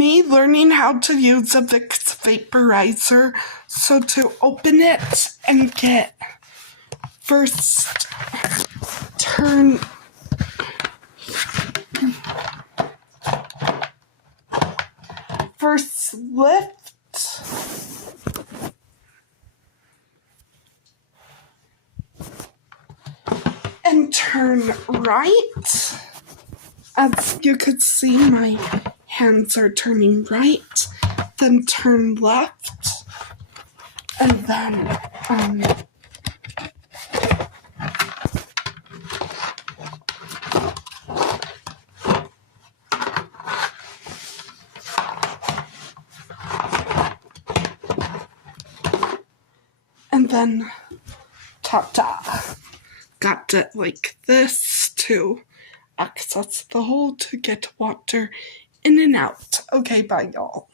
me learning how to use a Vicks vaporizer. So to open it and get first lift and turn right. As you could see, my hands are turning right, then turn left, and then ta-ta. Got it like this to access the hole to get water in and out. Okay, bye y'all.